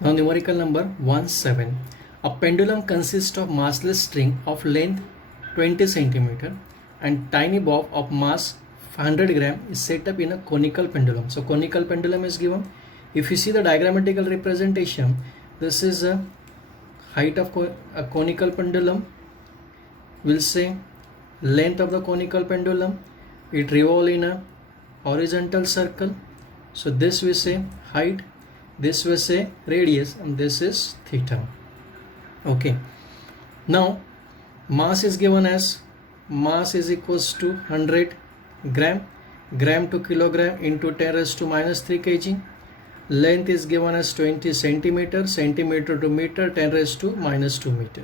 Now numerical number 17. A pendulum consists of massless string of length 20 centimeter and tiny bob of mass 100 gram is set up in a conical pendulum. So conical pendulum is given. If you see the diagrammatical representation, this is a height of a conical pendulum. We'll say length of the conical pendulum. It revolves in a horizontal circle. So this we say height, this we say radius, and this is theta. Okay. Now mass is given as mass is equals to 100 gram, gram to kilogram into 10 raised to minus 3 kg. Length is given as 20 centimeter, centimeter to meter, 10 raised to minus 2 meter.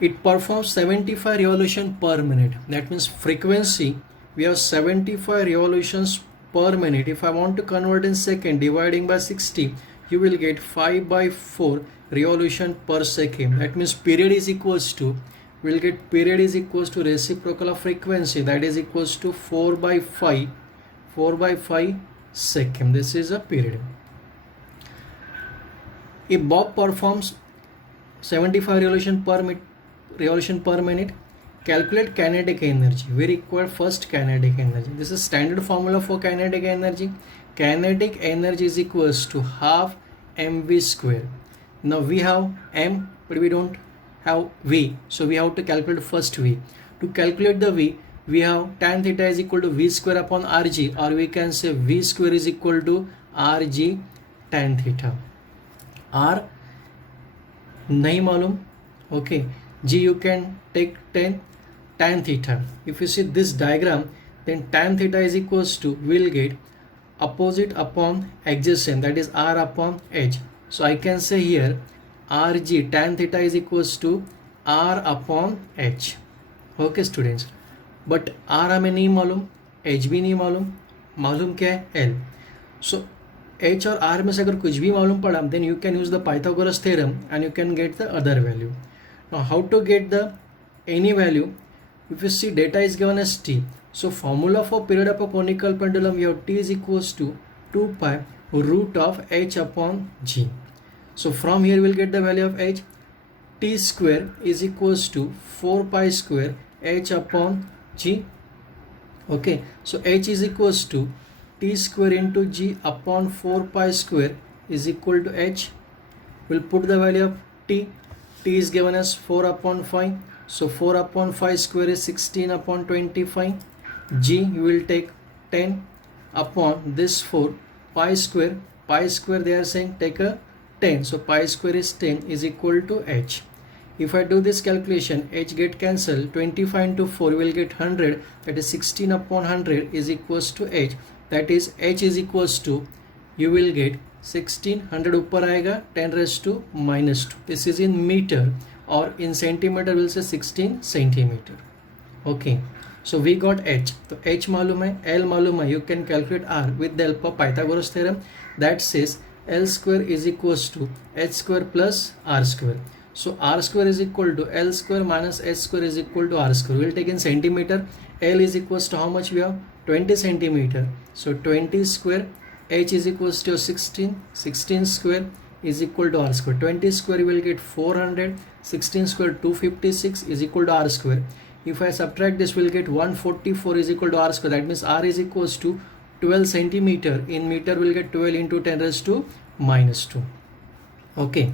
It performs 75 revolutions per minute. That means frequency, we have 75 revolutions per minute. If I want to convert in second, dividing by 60, you will get 5 by 4 revolution per second. That means period is equals to, we'll get period is equals to reciprocal of frequency, that is equals to 4 by 5 second. This is a period. If bob performs 75 revolution per minute, calculate kinetic energy. We require first kinetic energy. This is standard formula for kinetic energy. Kinetic energy is equals to half mv square. Now we have m, but we don't have v, so we have to calculate first v. To calculate the v, we have tan theta is equal to v square upon rg, or we can say v square is equal to rg tan theta. r nahi malum, okay, g you can take 10 tan theta. If you see this diagram, then tan theta is equals to, we'll get opposite upon adjacent, that is r upon h. So I can say here rg tan theta is equals to r upon h. Okay students, but r हमें नहीं मालूम, h भी नहीं मालूम, मालूम क्या है l. So h और r में से अगर कुछ भी मालूम पड़ा, then you can use the Pythagoras theorem and you can get the other value. Now how to get the any value? If you see data is given as t, so formula for period of a conical pendulum, we have t is equals to 2 pi root of h upon g. So from here we'll get the value of h. T square is equals to 4 pi square h upon g. Okay, so h is equals to t square into g upon 4 pi square is equal to h. We'll put the value of t. T is given as 4 upon 5. So 4 upon 5 square is 16 upon 25. G you will take 10 upon this 4 pi square. Pi square they are saying take a 10. So pi square is 10 is equal to h. If I do this calculation, h get cancelled. 25 into 4 will get 100. That is 16 upon 100 is equals to h. That is h is equals to, you will get 1600 ऊपर आएगा 10 raised to minus 2. This is in meter, or in centimeter we'll say 16 centimeter. Okay, so we got h. तो h मालूम है, l मालूम है. You can calculate r with the help of Pythagoras theorem. That says l square is equals to h square plus r square. So r square is equal to l square minus h square is equal to r square. We'll take in centimeter. L is equals to how much we have? 20 centimeter. So 20 square, h is equals to 16. 16 square is equal to r square. 20 square you will get 400. 16 square 256 is equal to r square. If I subtract this, we'll get 144 is equal to r square. That means r is equals to 12 centimeter. In meter we'll get 12 into 10 raised to minus 2. Okay,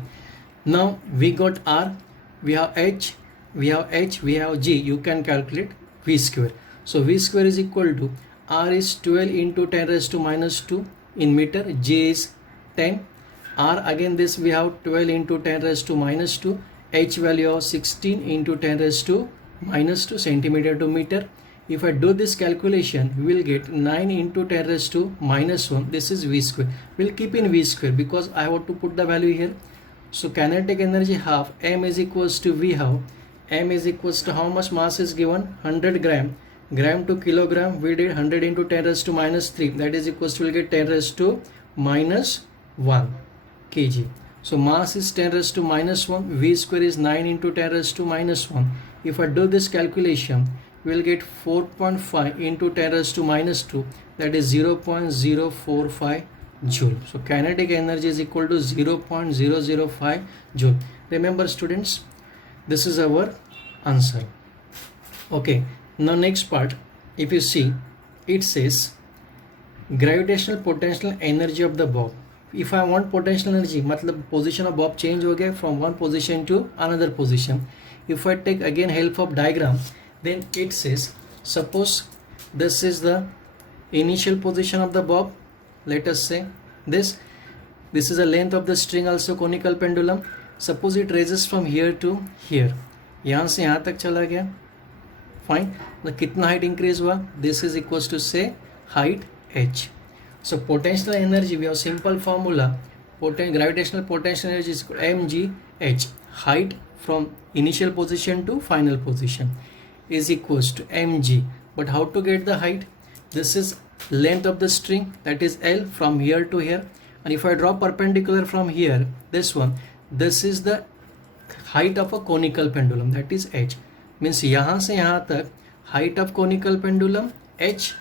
now we got r, we have h, we have g. You can calculate v square. So v square is equal to, r is 12 into 10 raised to minus 2 in meter, g is 10, r again this we have 12 into 10 raised to minus 2, h value of 16 into 10 raised to minus 2 centimeter to meter. If I do this calculation, we will get 9 into 10 raised to minus 1. This is v square. We'll keep in v square because I want to put the value here. So kinetic energy half m is equals to, we have m is equals to how much mass is given? 100 gram. Gram to kilogram, we did 100 into 10 raised to minus 3. That is equals to, we'll get 10 raised to minus 1 kg. So mass is 10 raised to minus 1. V square is 9 into 10 raised to minus 1. If I do this calculation, we will get 4.5 into 10 raised to minus 2. That is 0.045 joule. So kinetic energy is equal to 0.005 joule. Remember students, this is our answer. Okay, now next part, if you see, it says gravitational potential energy of the bob. If I want potential energy, मतलब position of bob change हो गया from one position to another position. If I take again help of diagram, then it says, suppose this is the initial position of the bob. Let us say this is the length of the string, also conical pendulum. Suppose it raises from here to here, यहाँ से यहाँ तक चला गया. Fine. तो कितना height increase हुआ? This is equals to say height h. So potential energy, we have simple formula. Gravitational potential energy is mgh. Height from initial position to final position is equals to mg. But how to get the height? This is length of the string, that is L, from here to here. And if I draw perpendicular from here, this one, this is the height of a conical pendulum, that is h. Means यहाँ से यहाँ तक height of conical pendulum h,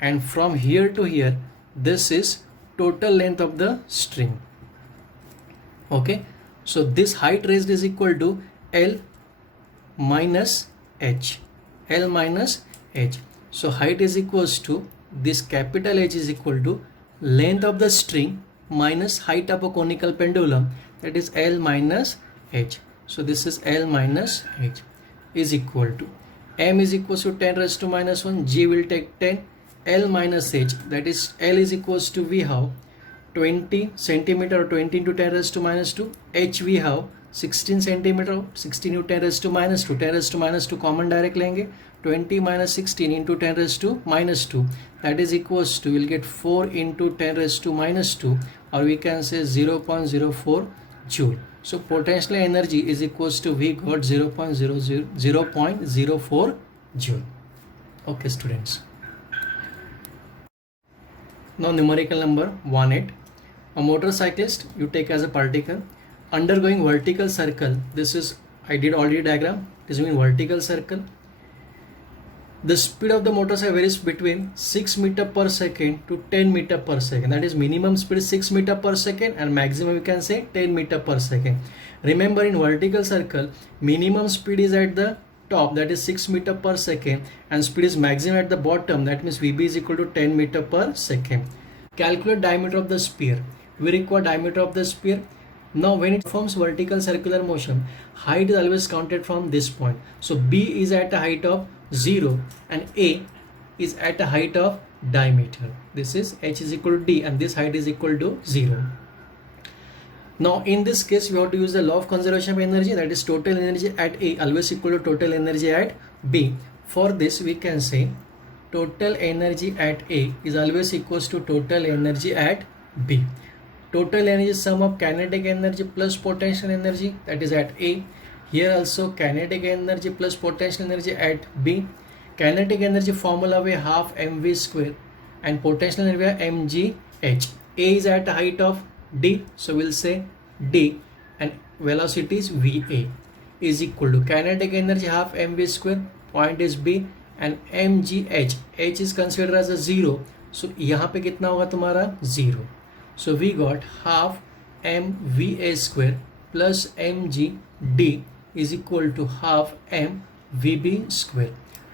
and from here to here, this is total length of the string. Okay, so this height raised is equal to L minus h. L minus h. So height is equals to, this capital H is equal to length of the string minus height of a conical pendulum, that is L minus h. So this is L minus h is equal to, m is equals to 10 raised to minus 1, g will take 10, L minus h, that is L is equals to, we have 20 centimeter or 20 into 10 raised to minus 2, h we have 16 centimeter, 16 into 10 raised to minus 2, 10 raised to minus 2 common direct लेंगे, 20 minus 16 into 10 raised to minus 2, that is equals to, we'll get 4 into 10 raised to minus 2, or we can say 0.04 joule. So potential energy is equals to, we got 0.04 joule. Okay students. Now numerical number 18. A motorcyclist you take as a particle undergoing vertical circle. This is, I did already diagram, it is mean vertical circle. The speed of the motorcycle varies between 6 meter per second to 10 meter per second. That is minimum speed is 6 meter per second and maximum you can say 10 meter per second. Remember in vertical circle, minimum speed is at the top, that is 6 meter per second, and speed is maximum at the bottom, that means Vb is equal to 10 meter per second. Calculate diameter of the sphere. We require diameter of the sphere. Now when it forms vertical circular motion, height is always counted from this point. So B is at a height of 0 and A is at a height of diameter. This is h is equal to d, and this height is equal to 0. Now in this case we have to use the law of conservation of energy, that is total energy at A always equal to total energy at B. For this we can say total energy at A is always equals to total energy at B. Total energy is sum of kinetic energy plus potential energy, that is at A. Here also kinetic energy plus potential energy at B. Kinetic energy formula we half mv square and potential energy mgh. A is at a height of d, so we'll say d, and velocity is va is equal to kinetic energy half mv square, point is B, and mgh, h is considered as a 0, so यहाँ पे कितना होगा तुम्हारा 0. So we got half mva square plus mgd is equal to half mvb square.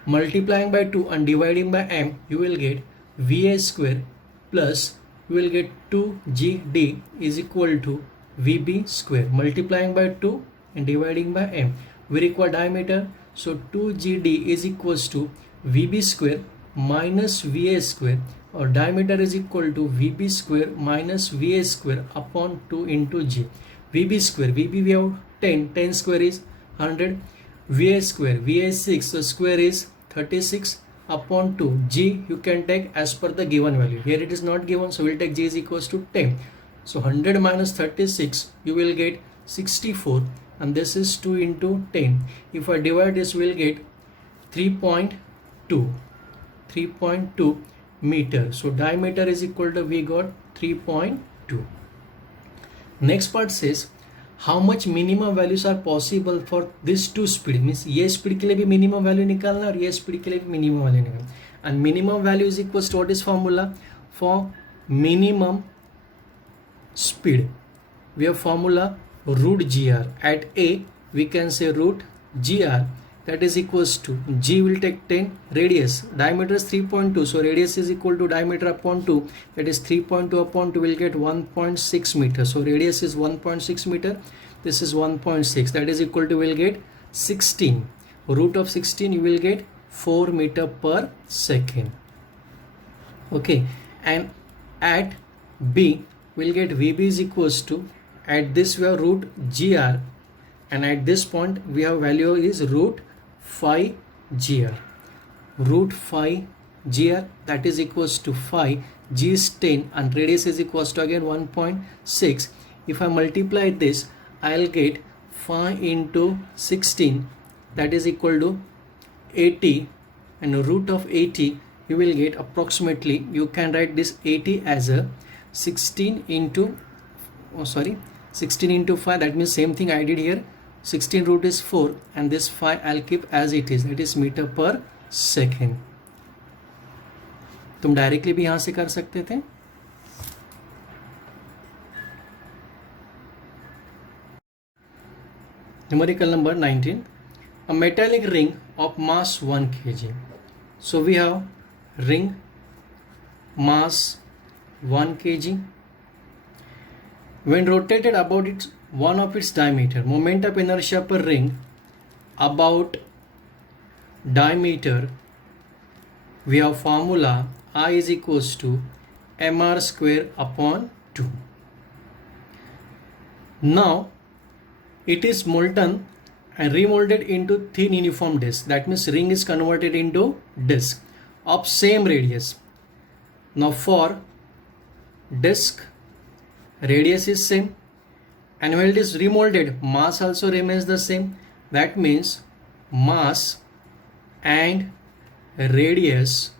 Multiplying by 2 and dividing by m, you will get va square plus you will get 2gd is equal to vb square. Multiplying by 2 and dividing by m, we require diameter, so 2gd is equals to vb square minus va square, or diameter is equal to vb square minus va square upon 2 into g. Vb square, vb we have 10, 10 square is 100, va square, va is 6, so square is 36 upon 2, g you can take as per the given value. Here it is not given, so we'll take g is equals to 10. So 100 minus 36, you will get 64, and this is 2 into 10. If I divide this, we'll get 3.2 meter. So diameter is equal to, we got 3.2. Next part says how much minimum values are possible for this two speed. Means ये speed के लिए भी minimum value निकालना और ये speed के लिए भी minimum value निकालना. And minimum value is equals to what is formula for minimum speed. We have formula root gr. At A we can say root gr, that is equals to g will take 10, radius, diameter is 3.2, so radius is equal to diameter upon 2, that is 3.2 upon 2 will get 1.6 meter. So radius is 1.6 meter, this is 1.6, that is equal to will get 16. Root of 16 you will get 4 meter per second. Okay, and at B we'll get VB is equals to, at this we have root gr, and at this point we have value is root 5 gr. Root 5 gr, that is equals to 5, g is 10 and radius is equals to again 1.6. If I multiply this, I'll get 5 into 16, that is equal to 80, and root of 80 you will get approximately, you can write this 80 as a 16 into 5, that means same thing I did here. 16 root is 4 and this 5 I'll keep as it is, that is meter per second. तुम directly भी यहां से कर सकते थे. Numerical number 19. A metallic ring of mass 1 kg. So we have ring mass 1 kg. When rotated about its one of its diameter, moment of inertia per ring about diameter, we have formula I is equals to mr square upon 2. Now it is molten and remolded into thin uniform disc, that means ring is converted into disc of same radius. Now for disc, radius is same, and when it is remolded, mass also remains the same. That means mass and radius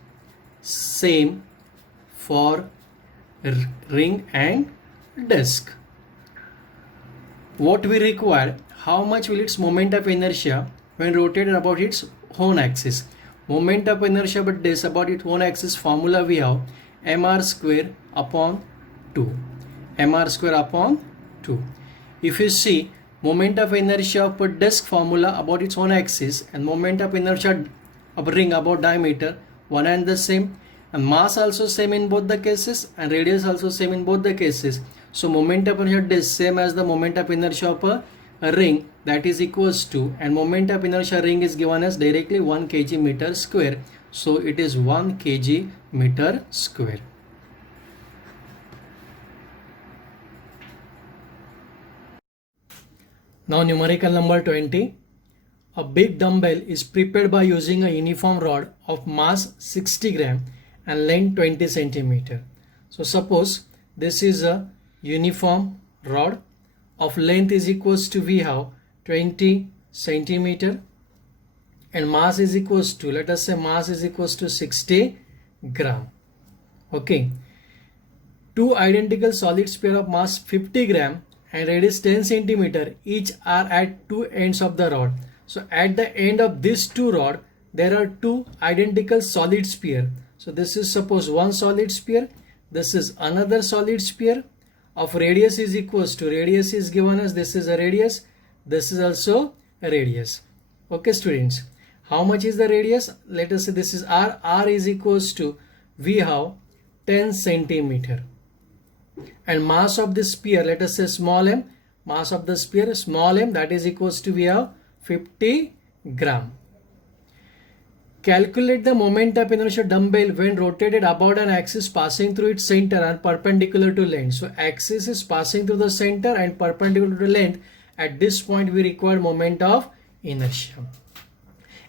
same for ring and disc. What we require, how much will its moment of inertia when rotated about its own axis. Moment of inertia but this about its own axis, formula we have mr square upon 2. Mr square upon 2. If you see, moment of inertia per disk formula about its own axis and moment of inertia of ring about diameter one and the same, and mass also same in both the cases and radius also same in both the cases. So moment of inertia is same as the moment of inertia of a ring, that is equals to, and moment of inertia ring is given as directly 1 kg meter square. So it is 1 kg meter square. Now numerical number 20. A big dumbbell is prepared by using a uniform rod of mass 60 gram and length 20 centimeter. So suppose this is a uniform rod of length is equals to, we have 20 centimeter and mass is equals to, let us say mass is equals to 60 gram. Okay. Two identical solid pair of mass 50 gram and radius 10 centimeter each are at two ends of the rod. So at the end of these two rods there are two identical solid sphere. So this is suppose one solid sphere, this is another solid sphere of radius is equals to, radius is given as, this is a radius, this is also a radius. Okay students, how much is the radius? Let us say this is r. R is equals to, we have 10 centimeter. And mass of the sphere, let us say small m, mass of the sphere small m, that is equals to, we have 50 gram. Calculate the moment of inertia dumbbell when rotated about an axis passing through its center and perpendicular to length. So axis is passing through the center and perpendicular to length. At this point we require moment of inertia.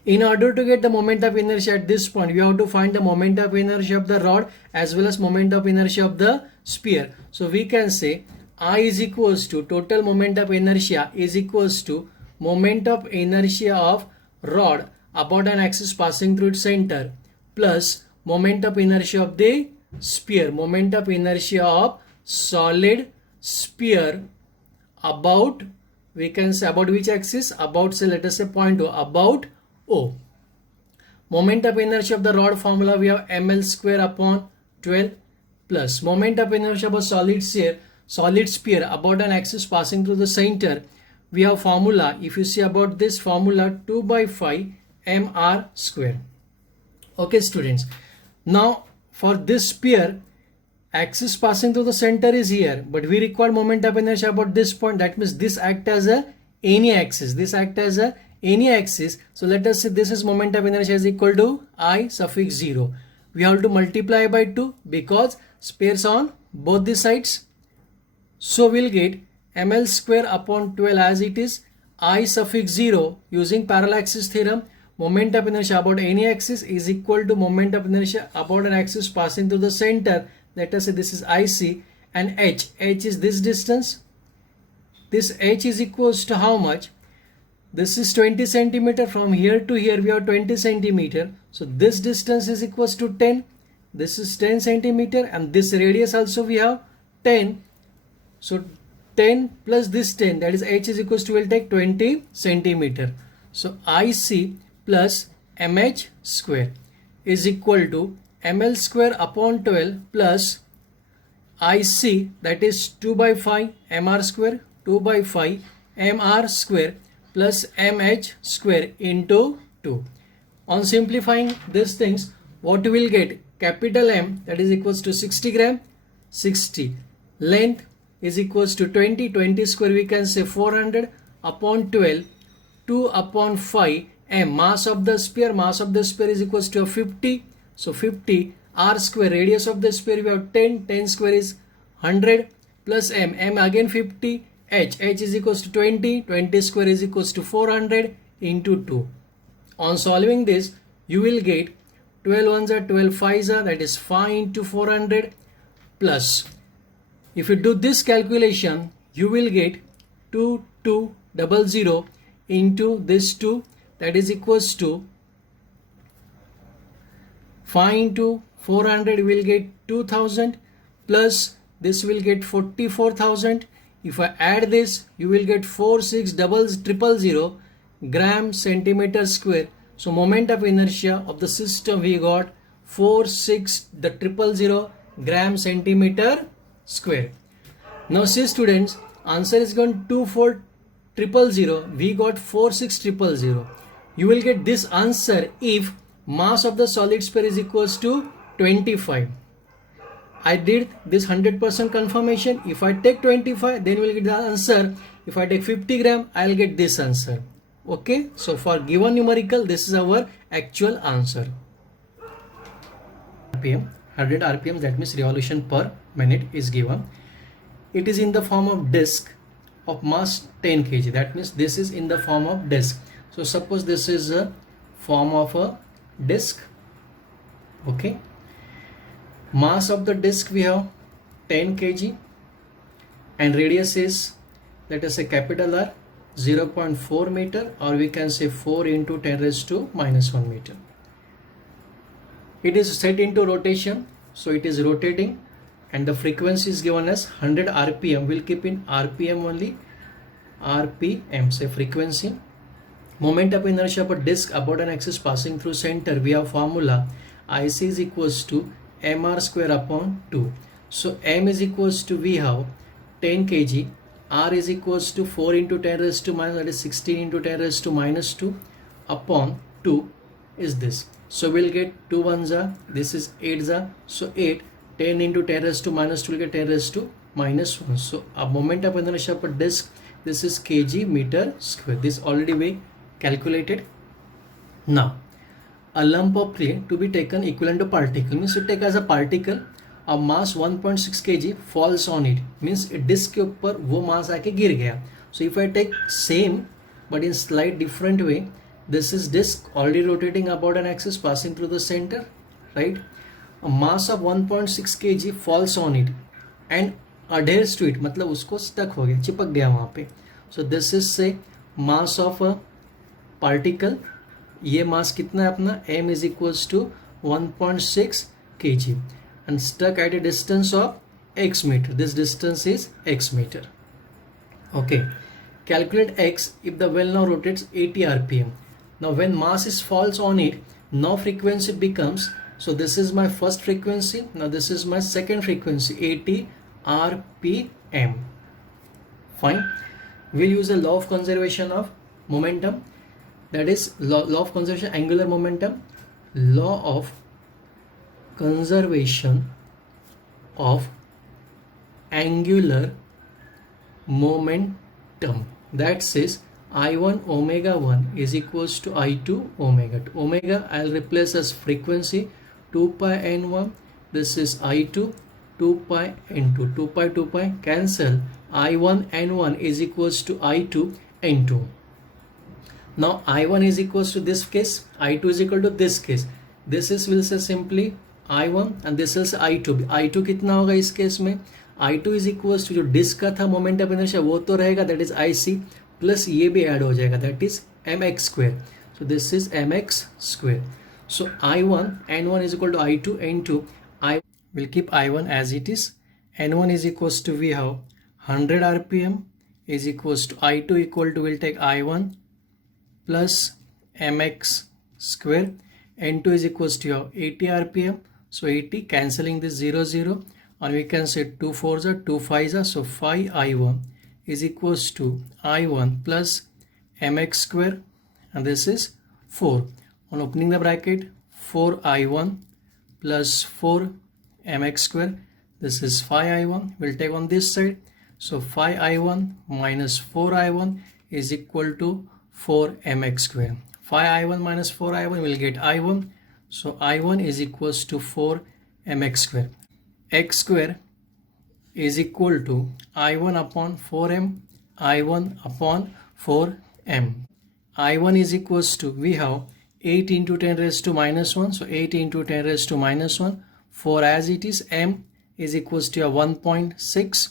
In order to get the moment of inertia at this point, we have to find the moment of inertia of the rod as well as moment of inertia of the sphere. So we can say I is equals to, total moment of inertia is equals to moment of inertia of rod about an axis passing through its center plus moment of inertia of the sphere, moment of inertia of solid sphere about, we can say about which axis, about, say let us say point O, about O. Moment of inertia of the rod formula we have ml square upon 12 plus moment of inertia of a solid sphere. solid sphere about an axis passing through the center, we have formula. If you see about this formula, 2 by 5 mr square. Okay students, now for this sphere, axis passing through the center is here, but we require moment of inertia about this point. That means this act as a any axis. This act as a any axis. So let us say this is moment of inertia is equal to I suffix 0. We have to multiply by 2 because spheres on both the sides. So we'll get ml square upon 12 as it is. I suffix 0 using parallel axis theorem. Moment of inertia about any axis is equal to moment of inertia about an axis passing through the center. Let us say this is IC, and h is this distance. This h is equals to how much? This is 20 centimeter. From here to here we have 20 centimeter. So this distance is equals to 10. This is 10 centimeter, and this radius also we have 10. So 10 plus this 10, that is h is equals to, we'll take 20 centimeter. So IC plus mh square is equal to ml square upon 12 plus IC, that is 2 by 5 mr square, 2 by 5 mr square plus mh square into 2. On simplifying these things, what we will get? Capital M, that is equals to 60 gram, 60. Length is equals to 20, 20 square we can say 400 upon 12, 2 upon 5 m. Mass of the sphere is equals to 50. So 50 r square, radius of the sphere we have 10, 10 square is 100 plus m, m again 50, h is equals to 20, 20 square is equals to 400 into 2. On solving this, you will get 12 ones are 12 5s are, that is 5 into 400 plus, if you do this calculation, you will get 2200 into this 2, that is equals to 5 into 400 will get 2000 plus this will get 44,000. If I add this, you will get 46000 gram centimeter square. So moment of inertia of the system we got 46000 gram centimeter square. Now see students, answer is gone 24000. We got 46000. You will get this answer if mass of the solid sphere is equals to 25. I did this 100% confirmation. If I take 25, then we'll get the answer. If I take 50 gram, I'll get this answer. Okay, so for given numerical, this is our actual answer. RPM, 100 RPM, that means revolution per minute is given. It is in the form of disk of mass 10 kg. That means this is in the form of disk. So suppose this is a form of a disk. Okay, mass of the disk we have 10 kg and radius is, let us say, capital R, 0.4 meter, or we can say 4 into 10 raised to minus 1 meter. It is set into rotation, so it is rotating, and the frequency is given as 100 RPM. We'll keep in RPM only. RPM, say frequency. Moment of inertia of a disk about an axis passing through center, we have formula IC is equals to mr square upon 2. So m is equals to, we have 10 kg, r is equals to 4 into 10 raised to minus, that is 16 into 10 raised to minus 2 upon 2 is this. So we'll get 2 ones are, this is 8s are, so 8, 10 into 10 raised to minus 2 will get 10 raised to minus 1. So a moment of inertia of a disk, this is kg meter square. This already we calculated. Now a lump of clay to be taken equivalent to particle, means you take as a particle, a mass 1.6 kg falls on it, means disk के ऊपर वो mass आके गिर गया. So if I take same but in slight different way, this is disk already rotating about an axis passing through the center, right? A mass of 1.6 kg falls on it and adheres to it, मतलब उसको stuck हो गया, चिपक गया वहाँ पे. So this is say mass of a particle. ये मास कितना है अपना, m is equals to 1.6 kg and stuck at a distance of x meter. This distance is x meter. Okay, calculate x if the well now rotates 80 rpm. Now when mass is falls on it, now frequency becomes, so this is my first frequency, now this is my second frequency, 80 rpm. Fine. We'll use the law of conservation of momentum, that is law of conservation angular momentum, law of conservation of angular momentum. That says I1 omega 1 is equals to I2 omega 2. Omega I'll replace as frequency 2 pi n1. This is I2 2 pi n2. 2 pi cancel. I1 n1 is equals to I2 n2. Now I1 is equals to this case, I2 is equal to this case. This is will say simply I1 and this is I2. I2 कितना होगा इस case में? I2 is equals to जो disc का था momentum inertia वो तो रहेगा, that is IC, प्लस ये भी ऐड हो जाएगा, that is mx square. So this is mx square. So I1 n1 is equal to I2 n2. I will keep I1 as it is. N1 is equals to we have 100 rpm is equals to I2 equal to we'll take I1 plus mx square. N2 is equals to your 80 rpm. So 80 cancelling this 0 0 and we can say 2 4s are 2 5s are, so 5 I1 is equals to I1 plus mx square and this is 4. On opening the bracket 4 I1 plus 4 mx square, this is 5 I1, we'll take on this side. So 5 I1 minus 4 I1 is equal to 4 mx square. 5 I1 minus 4 I1 will get I1. So I1 is equals to 4 mx square. X square is equal to I1 upon 4m, I1 upon 4m. I1 is equals to, we have 8 into 10 raised to minus 1. So 8 into 10 raised to minus 1. 4 as it is, m is equals to a 1.6.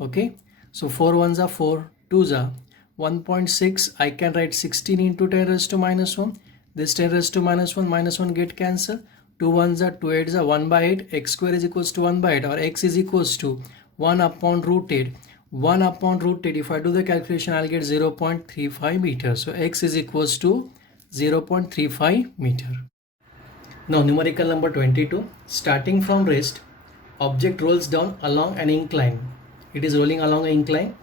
Okay. So 4 ones are 4, 2s are 1.6. I can write 16 into 10 raised to minus 1. This 10 raised to minus 1 get cancelled. 2 ones are 2 8s are 1 by 8. X square is equals to 1 by 8, or x is equals to 1 upon root 8. 1 upon root 8, if I do the calculation, I'll get 0.35 meters. So x is equals to 0.35 meter. Now numerical number 22. Starting from rest, object rolls down along an incline. It is rolling along an incline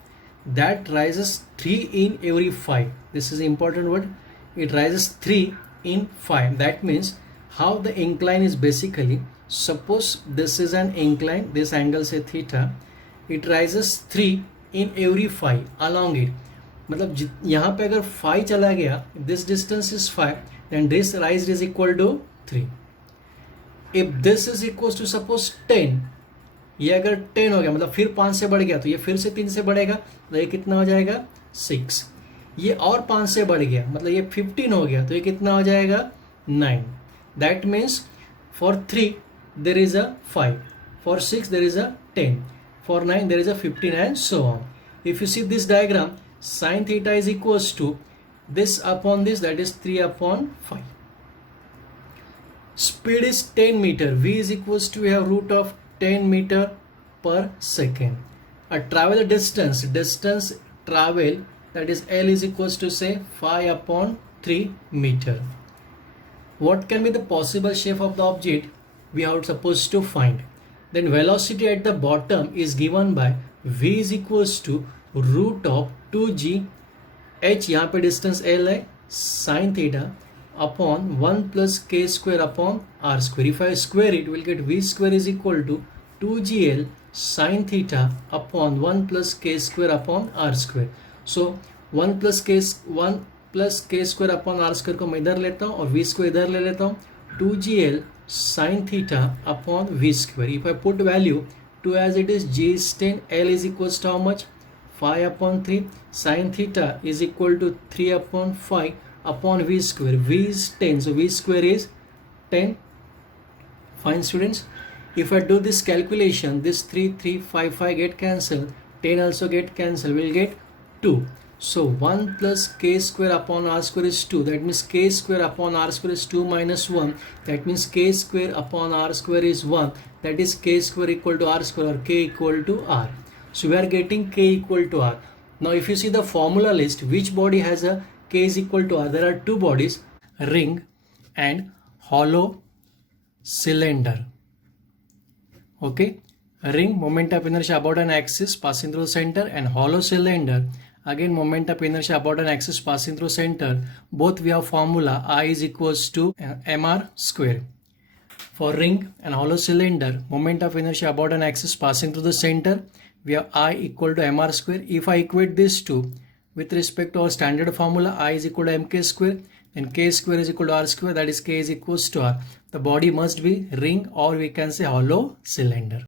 that rises 3 in every 5. This is important word. It rises 3 in 5. That means how the incline is basically, suppose this is an incline, this angle say theta, it rises 3 in every 5 along it. मतलब यहाँ पे अगर 5 चला गया, this distance is 5, then this rise is equal to 3. If this is equals to suppose 10, ये अगर 10 हो गया मतलब फिर 5 से बढ़ गया तो ये फिर से 3 से बढ़ेगा, तो ये कितना हो जाएगा 6. ये और 5 से बढ़ गया मतलब ये 15 हो गया तो ये कितना हो जाएगा 9. That means for 3 there is a 5, for 6 there is a 10, for 9 there is a 15 and so on. If you see this diagram, sin theta is equals to this upon this, that is 3 upon 5. Speed is 10 meter. V is equals to, we have root of 10 meter per second. A travel distance travel, that is L is equals to say 5 upon 3 meter. What can be the possible shape of the object we are supposed to find? Then velocity at the bottom is given by V is equals to root of 2g, h यहाँ पे distance L है, sin theta upon 1 plus k square upon r square. If I square it, we'll get V square is equal to 2gl sin theta upon 1 plus k square upon r square. So 1 plus k square upon r square को मैं इधर लेता हूँ और v square इधर ले लेता हूँ. 2gl sin theta upon v square. If I put value 2 as it is, g is 10, l is equals to how much? 5 upon 3. Sin theta is equal to 3 upon 5 upon v square. V is 10, so v square is 10. Fine students. If I do this calculation, this 3 3 5 5 get cancelled, 10 also get cancelled, we'll get 2. So 1 plus k square upon r square is 2. That means k square upon r square is 2 minus 1. That means k square upon r square is 1. That is k square equal to r square, or k equal to r. So we are getting k equal to r. Now if you see the formula list, which body has a k is equal to r? There are two bodies, ring and hollow cylinder. Okay, A ring, moment of inertia about an axis passing through center, and hollow cylinder, again moment of inertia about an axis passing through center. Both we have formula I is equals to mr square. For ring and hollow cylinder, moment of inertia about an axis passing through the center, we have I equal to mr square. If I equate these two with respect to our standard formula, I is equal to mk square and k square is equal to r square, that is k is equals to r. The body must be ring or we can say hollow cylinder.